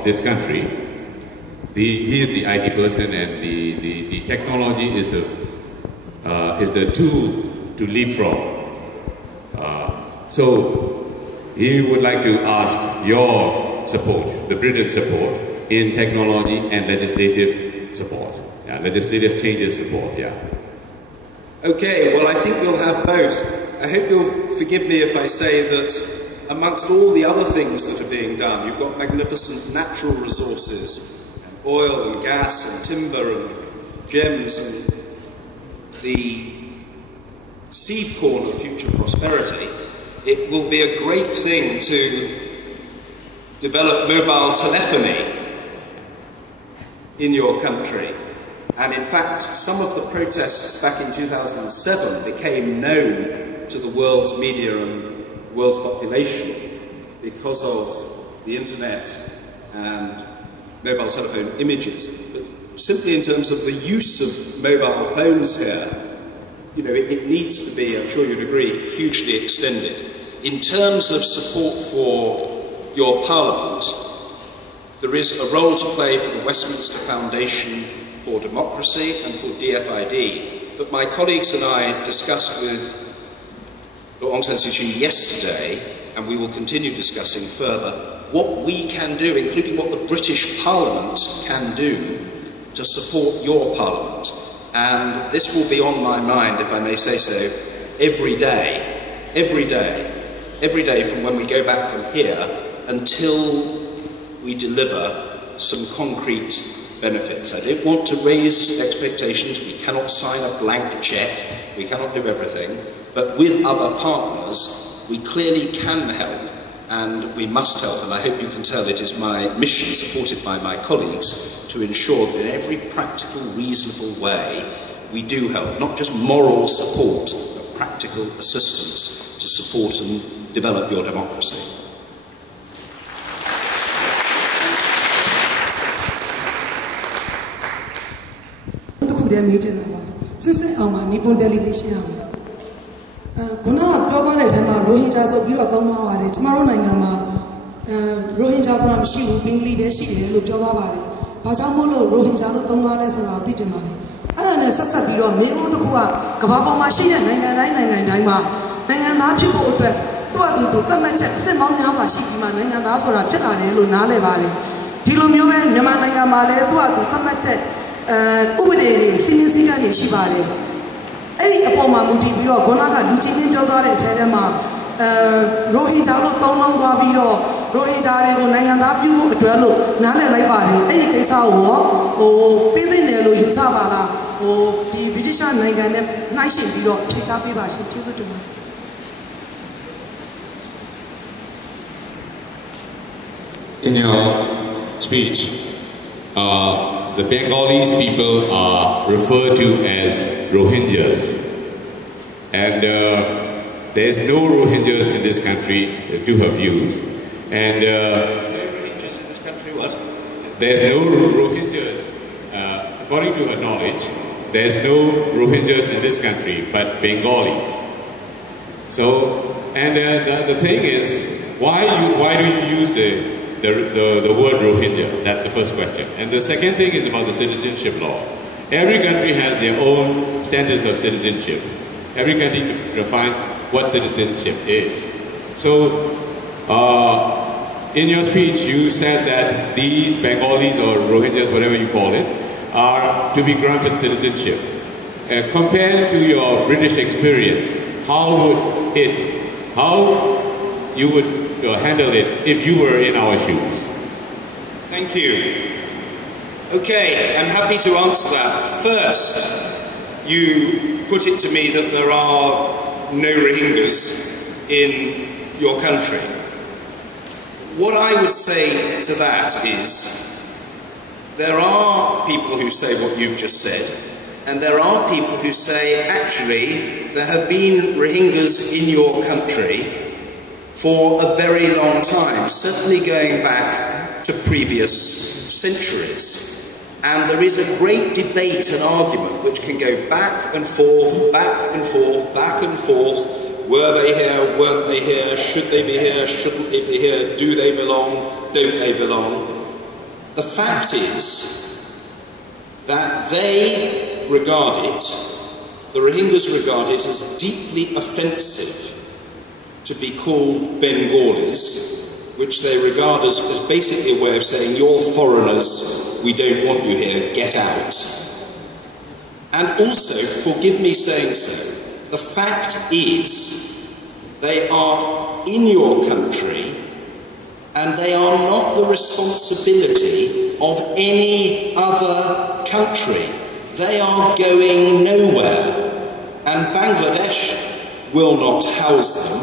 of this country. He is the IT person, and the technology is the tool to leapfrog. So he would like to ask your support, the Britain's support, in technology and legislative support. Yeah, legislative changes support, yeah. Okay, well I think we'll have both. I hope you'll forgive me if I say that amongst all the other things that are being done, you've got magnificent natural resources, and oil and gas and timber and gems and the seed corn of future prosperity. It will be a great thing to develop mobile telephony in your country. And in fact, some of the protests back in 2007 became known to the world's media and world's population because of the internet and mobile telephone images. But simply in terms of the use of mobile phones here, you know, it needs to be, I'm sure you'd agree, hugely extended. In terms of support for your Parliament, there is a role to play for the Westminster Foundation for Democracy and for DFID. But my colleagues and I discussed with Aung San Suu Kyi yesterday, and we will continue discussing further, what we can do, including what the British Parliament can do to support your Parliament. And this will be on my mind, if I may say so, every day from when we go back from here until we deliver some concrete benefits. I don't want to raise expectations. We cannot sign a blank cheque. We cannot do everything. But with other partners, we clearly can help, and we must help. And I hope you can tell it is my mission, supported by my colleagues, to ensure that in every practical, reasonable way, we do help. Not just moral support, but practical assistance to support and develop your democracy. In your speech, the Bengalese people are referred to as Rohingyas, and there's no Rohingyas in this country to her views, and no Rohingyas in this country, what? There's no Rohingyas, according to her knowledge, there's no Rohingyas in this country, but Bengalis. So, and the thing is, why do you use the word Rohingya? That's the first question. And the second thing is about the citizenship law. Every country has their own standards of citizenship. Every country defines what citizenship is. So, in your speech, you said that these Bengalis or Rohingyas, whatever you call it, are to be granted citizenship. Compared to your British experience, how you would handle it if you were in our shoes? Thank you. Okay, I'm happy to answer that. First, you put it to me that there are no Rohingyas in your country. What I would say to that is, there are people who say what you've just said, and there are people who say, actually, there have been Rohingyas in your country for a very long time, certainly going back to previous centuries. And there is a great debate and argument which can go back and forth, back and forth, back and forth. Were they here? Weren't they here? Should they be here? Shouldn't they be here? Do they belong? Don't they belong? The fact is that they regard it, the Rohingyas regard it as deeply offensive to be called Bengalis, which they regard as basically a way of saying, you're foreigners, we don't want you here, get out. And also, forgive me saying so, the fact is they are in your country and they are not the responsibility of any other country. They are going nowhere, and Bangladesh will not house them.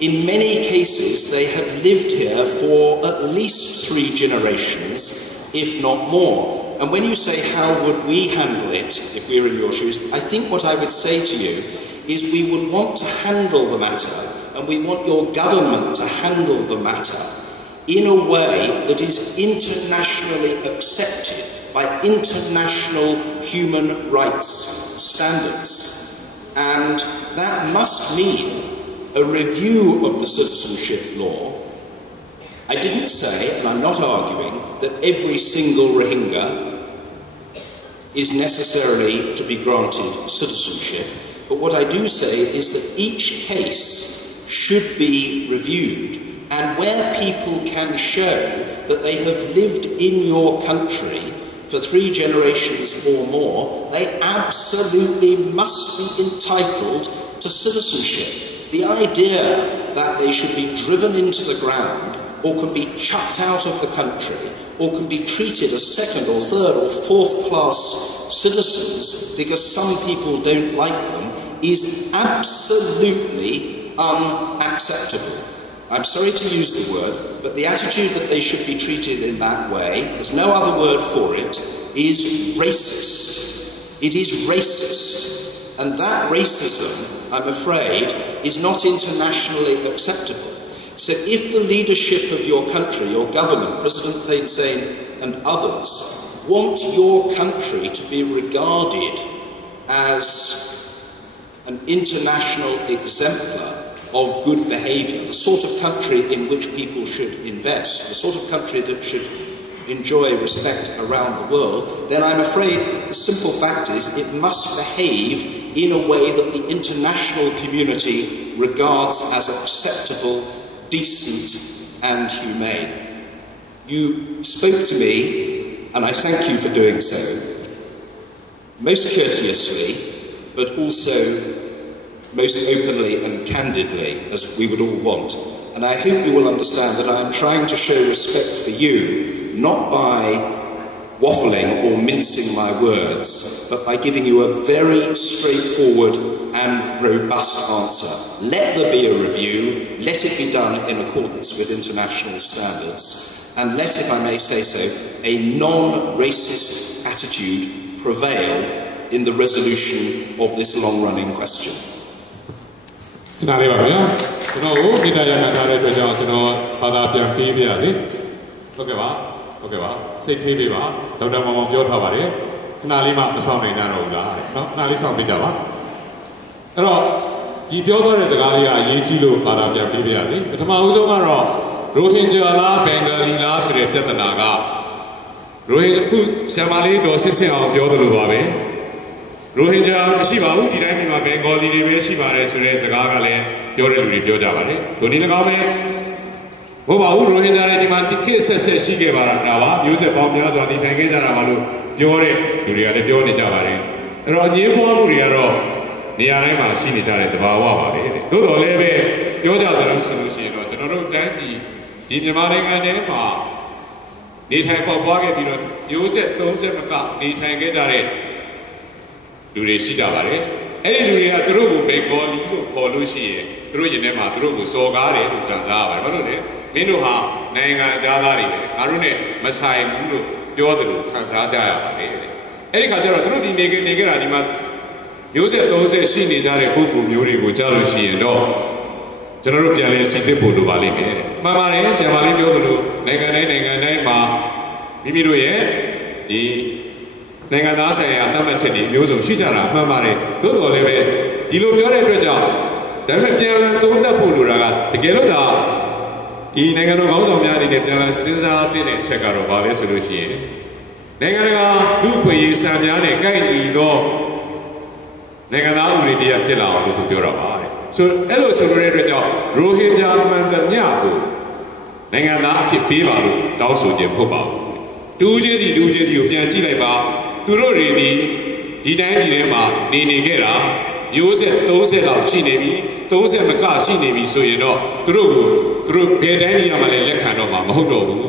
In many cases, they have lived here for at least 3 generations, if not more. And when you say, how would we handle it if we were in your shoes, I think what I would say to you is we would want to handle the matter, and we want your government to handle the matter in a way that is internationally accepted by international human rights standards. And that must mean a review of the citizenship law. I didn't say, and I'm not arguing, that every single Rohingya is necessarily to be granted citizenship, but what I do say is that each case should be reviewed, and where people can show that they have lived in your country for 3 generations or more, they absolutely must be entitled to citizenship. The idea that they should be driven into the ground, or can be chucked out of the country, or can be treated as 2nd or 3rd or 4th class citizens because some people don't like them, is absolutely unacceptable. I'm sorry to use the word, but the attitude that they should be treated in that way, there's no other word for it, is racist. It is racist. And that racism, I'm afraid, is not internationally acceptable. So if the leadership of your country, your government, President Thein Sein and others, want your country to be regarded as an international exemplar of good behaviour, the sort of country in which people should invest, the sort of country that should enjoy respect around the world, then I'm afraid the simple fact is it must behave in a way that the international community regards as acceptable, decent and humane. You spoke to me, and I thank you for doing so, most courteously, but also most openly and candidly, as we would all want. And I hope you will understand that I am trying to show respect for you, not by waffling or mincing my words, but by giving you a very straightforward and robust answer. Let there be a review, let it be done in accordance with international standards, and let, if I may say so, a non-racist attitude prevail in the resolution of this long-running question. Okay, say TV ba, Dr. Mamaပြောထားပါတယ်ခဏလေးမှမဆောင်နိုင်ကြတော့ဘူးလားเนาะခဏလေးဆောင်ပြကြပါအဲ့တော့ဒီပြောသွားတဲ့စကားလေးကအရေးကြီးလို့ပါတာပြန်ပေးပြရစီပထမဦးဆုံးကတော့ရိုဟင်ဂျာလားဘင်ဂါလီလားဆိုတဲ့ပြဿနာကရိုဟင်အခုဆရာမလေးတော်စစ်စစ်အောင်ပြောသလိုပါပဲရိုဟင်ဂျာမရှိပါဘူးဒီတိုင်းမှာဘင်ဂါလီတွေပဲရှိပါတယ်ဆိုတဲ့စကားကလည်းပြောတဲ့လူတွေပြောကြပါတယ်ဒိုနည်း၎င်းပဲဘုရားဦးရိုဟင်ဂျာတွေဒီမှာတစ်ခေတ်ဆက်ဆက်ရှိခဲ့ပါတာပါမျိုးဆက်ပေါင်းများစွာနေထိုင်ခဲ့ကြတာပါလို့ပြောတဲ့လူတွေကလည်းပြောနေကြပါတယ်အဲ့တော့အငြင်းပွားမှုတွေကတော့နေရာတိုင်းမှာရှိနေကြတဲ့သဘာဝပါပဲသို့တော်လည်းပဲပြောကြသလိုဆိုလို့ရှိရင်တော့ကျွန်တော်တို့တိုင်းပြည်ဒီမြန်မာနိုင်ငံထဲမှာနေထိုင်ပေါက်ပွားခဲ့ပြီးတော့မျိုးဆက်30မကနေထိုင်ခဲ့ကြတဲ့လူတွေရှိကြပါတယ်အဲ့ဒီလူတွေကသူတို့ကိုဘင်ဂါလီလို့ခေါ်လို့ရှိရင်သူတို့ရင်ထဲမှာသူတို့ကိုစော်ကားတယ်လို့ခံစားရပါတယ်ဘာလို့လဲမင်းတို့ဟာနိုင်ငံသားတွေပဲငါတို့နဲ့မဆိုင်ဘူးလို့ပြောတယ်လို့ခံစားကြရပါတယ်အဲ့ဒီခါကျတော့သူတို့ဒီနေခဲ့တာဒီမှာမျိုးဆက်30ရှိနေကြတဲ့ပုဂ္ဂိုလ်မျိုးတွေကိုကြားလို့ရှိရင်တော့ကျွန်တော်တို့ပြန်လဲစီစစ်ဖို့လိုပါလိမ့်မယ်မှန်ပါတယ်ဆရာမလေးပြောသလိုနိုင်ငံတိုင်းမှာမိမိတို့ရဲ့ဒီနိုင်ငံသားဆိုင်ရာသတ်မှတ်ချက်တွေမျိုးစုံရှိကြတာမှန်ပါတယ်သို့တော်လည်းပဲဒီလိုပြောတဲ့အတွက်ကြောင့်ဒါပေမဲ့ပြန်လည်သုံးသပ်ဖို့လိုတာကတကယ်လို့ဒါ ဒီနိုင်ငံတော်ခေါင်းဆောင်များအနေနဲ့ပြန်လည်စဉ်းစားတဲ့အချက်ကတော့ဘာလဲဆိုလို့ရှိရင်နိုင်ငံတကာလူ့အခွင့်အရေးစံများနဲ့ကိုက်ညီသောနိုင်ငံသားဥပဒေတရားဖြစ်လာအောင်လို့ပြောတာပါတဲ့ဆိုအဲ့လိုဆိုတဲ့အတွက်ကြောင့်ရိုဟင်ဂျာမှန်သမျှကိုနိုင်ငံသားအဖြစ်ပေးပါလို့တောင်းဆိုခြင်းမဟုတ်ပါဘူးတူးချင်းစီကိုပြန်ကြည့်လိုက်ပါသူတို့တွေဒီတိုင်းပြည်ထဲမှာနေခဲ့တာမျိုးဆက်30လောက်ရှိနေပြီ30မကရှိနေပြီဆိုရင်တော့သူတို့ဘယ်တိုင်းနေရာမှာလဲလက်ခံတော့မှာမဟုတ်တော့ဘူး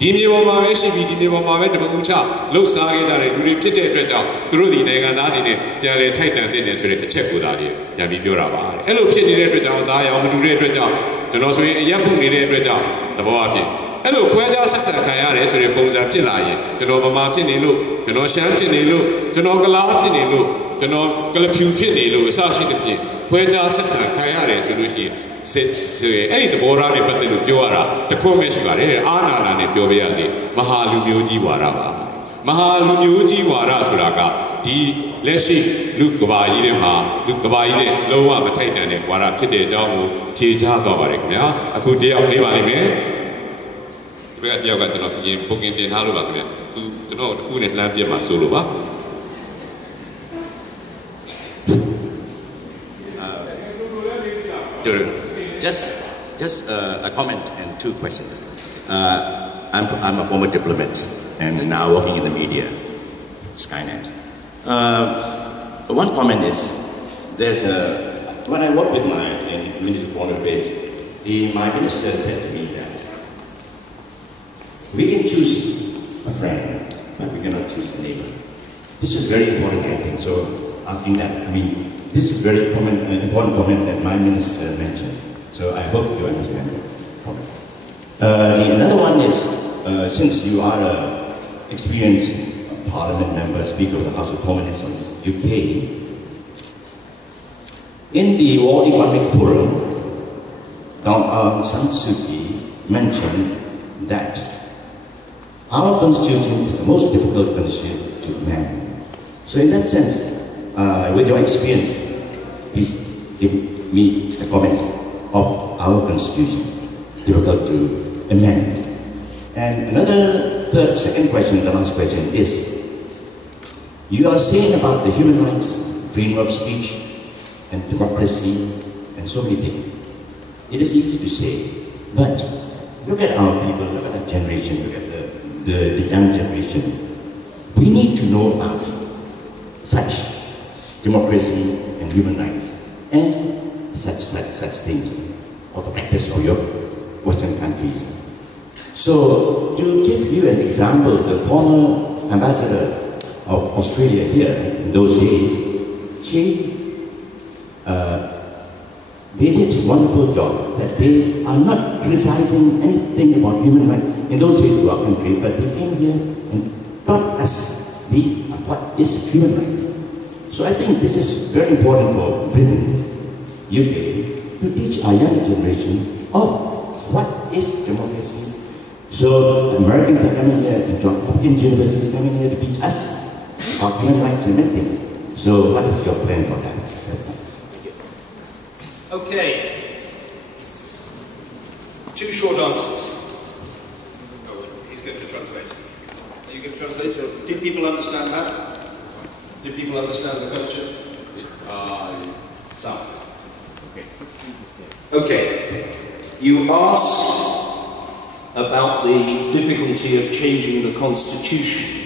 ဒီမြေပေါ်မှာပဲရှိပြီးဒီမြေပေါ်မှာပဲတမန်ဦးချလှုပ်ရှားခဲ့ကြတဲ့လူတွေဖြစ်တဲ့အတွက်ကြောင့်သူတို့ဒီနိုင်ငံသားအနေနဲ့ပြန်လည်ထိုက်တန်တဲ့ဆိုတဲ့အချက်ကိုသာပြန်ပြီးပြောတာပါအဲ့လိုဖြစ်နေတဲ့အတွက်ကြောင့်သားရောင်မတူတဲ့အတွက်ကြောင့်ကျွန်တော်ဆိုရင်အရက်ပုနေတဲ့အတွက်ကြောင့်သဘောအဖြစ်အဲ့လိုခွဲခြားဆက်ဆံခံရတယ်ဆိုတဲ့ပုံစံဖြစ်လာရင်ကျွန်တော်ဗမာဖြစ်နေလို့ကျွန်တော်ရှမ်းဖြစ်နေလို့ကျွန်တော်ကလားဖြစ်နေလို့ကျွန်တော်ကလဖြူဖြစ်နေလို့အစရှိတဲ့ပြင်ခွဲခြားဆက်ဆံခံရတယ်ဆိုလို့ရှိရင်အဲ့ဒီသဘောထားတွေပတ်သက်လို့ပြောရတာတခုမှရှိပါတယ်အာနာနာနဲ့ပြောပြရသေးမဟာလူမျိုးကြီးဝါဒပါမဟာလူမျိုးကြီးဝါဒဆိုတာကဒီလက်ရှိလူကဘာကြီးထဲမှာလူကဘာကြီးနဲ့လုံးဝမထိုက်တန်တဲ့ဝါဒဖြစ်တဲ့အကြောင်းကိုဖြေချသွားပါတယ်ခင်ဗျာအခုတယောက်နေပါလိမ့်မယ်ဒီကတယောက်ကကျွန်တော်ရင်ပုံကင်တင်ထားလို့ပါခင်ဗျာသူကျွန်တော်တခုနဲ့လှမ်းပြတ်မှာဆိုလို့ပါ Just a comment and 2 questions. I'm a former diplomat and now working in the media, Skynet. One comment is, when I worked with my Minister of Foreign Affairs, my minister said to me that we can choose a friend, but we cannot choose a neighbor. This is very important, I think. So asking that, this is very important comment that my minister mentioned. So I hope you understand that comment. Another one is, since you are an experienced Parliament member, Speaker of the House of Commons of UK, in the World Economic Forum, Aung San Suu Kyi mentioned that our constitution is the most difficult constitution to amend. So in that sense, with your experience, please give me the comments of our constitution, difficult to amend. And second question, the last question is, you are saying about the human rights, freedom of speech, and democracy, and so many things. It is easy to say, but look at our people, look at our generation, look at the young generation. We need to know about such democracy and human rights, and such things, or the practice of your Western countries. So, to give you an example, the former ambassador of Australia here in those days, they did a wonderful job, that they are not criticizing anything about human rights in those days to our country, but they came here and taught us what is human rights. So I think this is very important for Britain, UK, to teach our young generation of what is democracy. So Americans are coming here, and Johns Hopkins University is coming here to teach us about human rights and everything. So what is your plan for that? Okay. 2 short answers. Oh, he's going to translate. Are you going to translate? Did people understand that? Did people understand the question? Some. Okay. You asked about the difficulty of changing the constitution,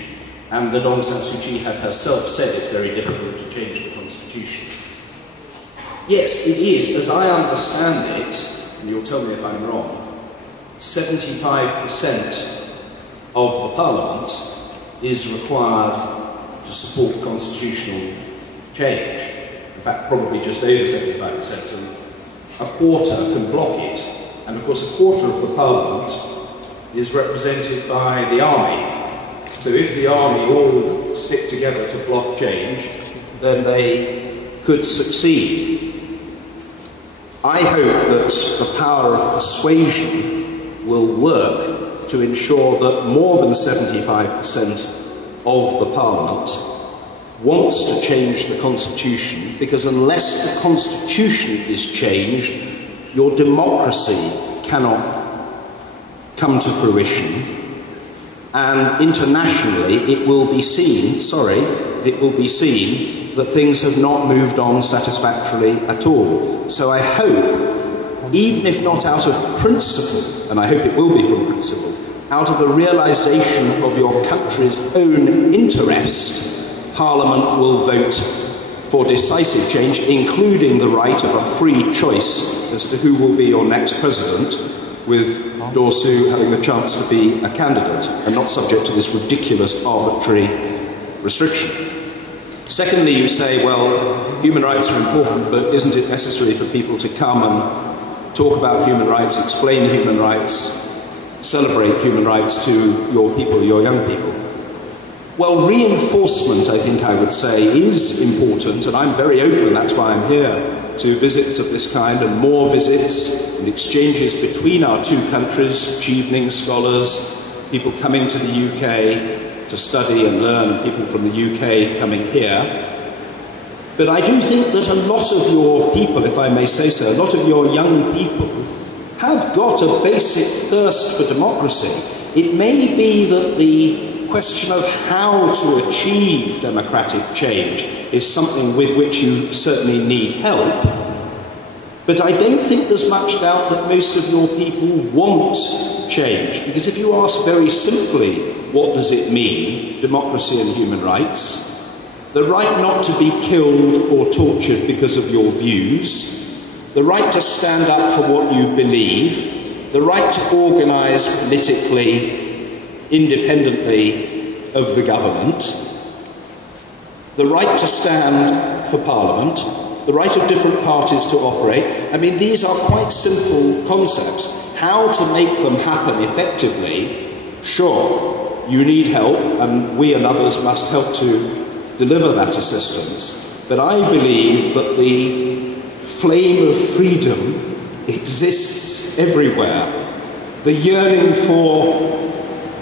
and that Aung San Suu Kyi had herself said it's very difficult to change the constitution. Yes, it is. As I understand it, and you'll tell me if I'm wrong, 75% of the Parliament is required to support constitutional change. In fact, probably just over 75%, and a quarter can block it. And of course, a quarter of the Parliament is represented by the army. So if the army all stick together to block change, then they could succeed. I hope that the power of persuasion will work to ensure that more than 75% of the Parliament wants to change the Constitution, because unless the Constitution is changed, your democracy cannot come to fruition, and internationally it will be seen that things have not moved on satisfactorily at all. So I hope, even if not out of principle, and I hope it will be from principle, out of the realisation of your country's own interest, Parliament will vote for decisive change, including the right of a free choice as to who will be your next president, with Dorsu having the chance to be a candidate and not subject to this ridiculous arbitrary restriction. Secondly, you say, well, human rights are important, but isn't it necessary for people to come and talk about human rights, explain human rights, celebrate human rights to your people, your young people? Well, reinforcement, I think I would say, is important, and I'm very open, that's why I'm here, to visits of this kind and more visits and exchanges between our two countries, evening scholars, people coming to the UK to study and learn, people from the UK coming here. But I do think that a lot of your people, if I may say so, a lot of your young people have got a basic thirst for democracy. It may be that the question of how to achieve democratic change is something with which you certainly need help, but I don't think there's much doubt that most of your people want change, because if you ask very simply, what does it mean, democracy and human rights, the right not to be killed or tortured because of your views, the right to stand up for what you believe, the right to organise politically independently of the government, the right to stand for Parliament, the right of different parties to operate. I mean, these are quite simple concepts. How to make them happen effectively, sure, you need help, and we and others must help to deliver that assistance. But I believe that the flame of freedom exists everywhere. The yearning for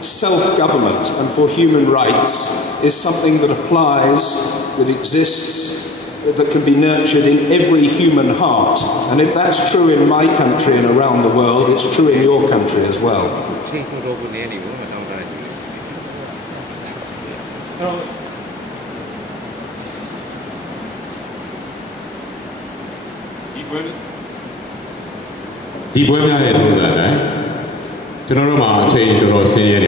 self-government and for human rights is something that applies, that exists, that can be nurtured in every human heart. And if that's true in my country and around the world, it's true in your country as well. Di buona è lunga, ကျွန်တော်တို့မှာအချိန်တော်တော်ဆင်းရဲ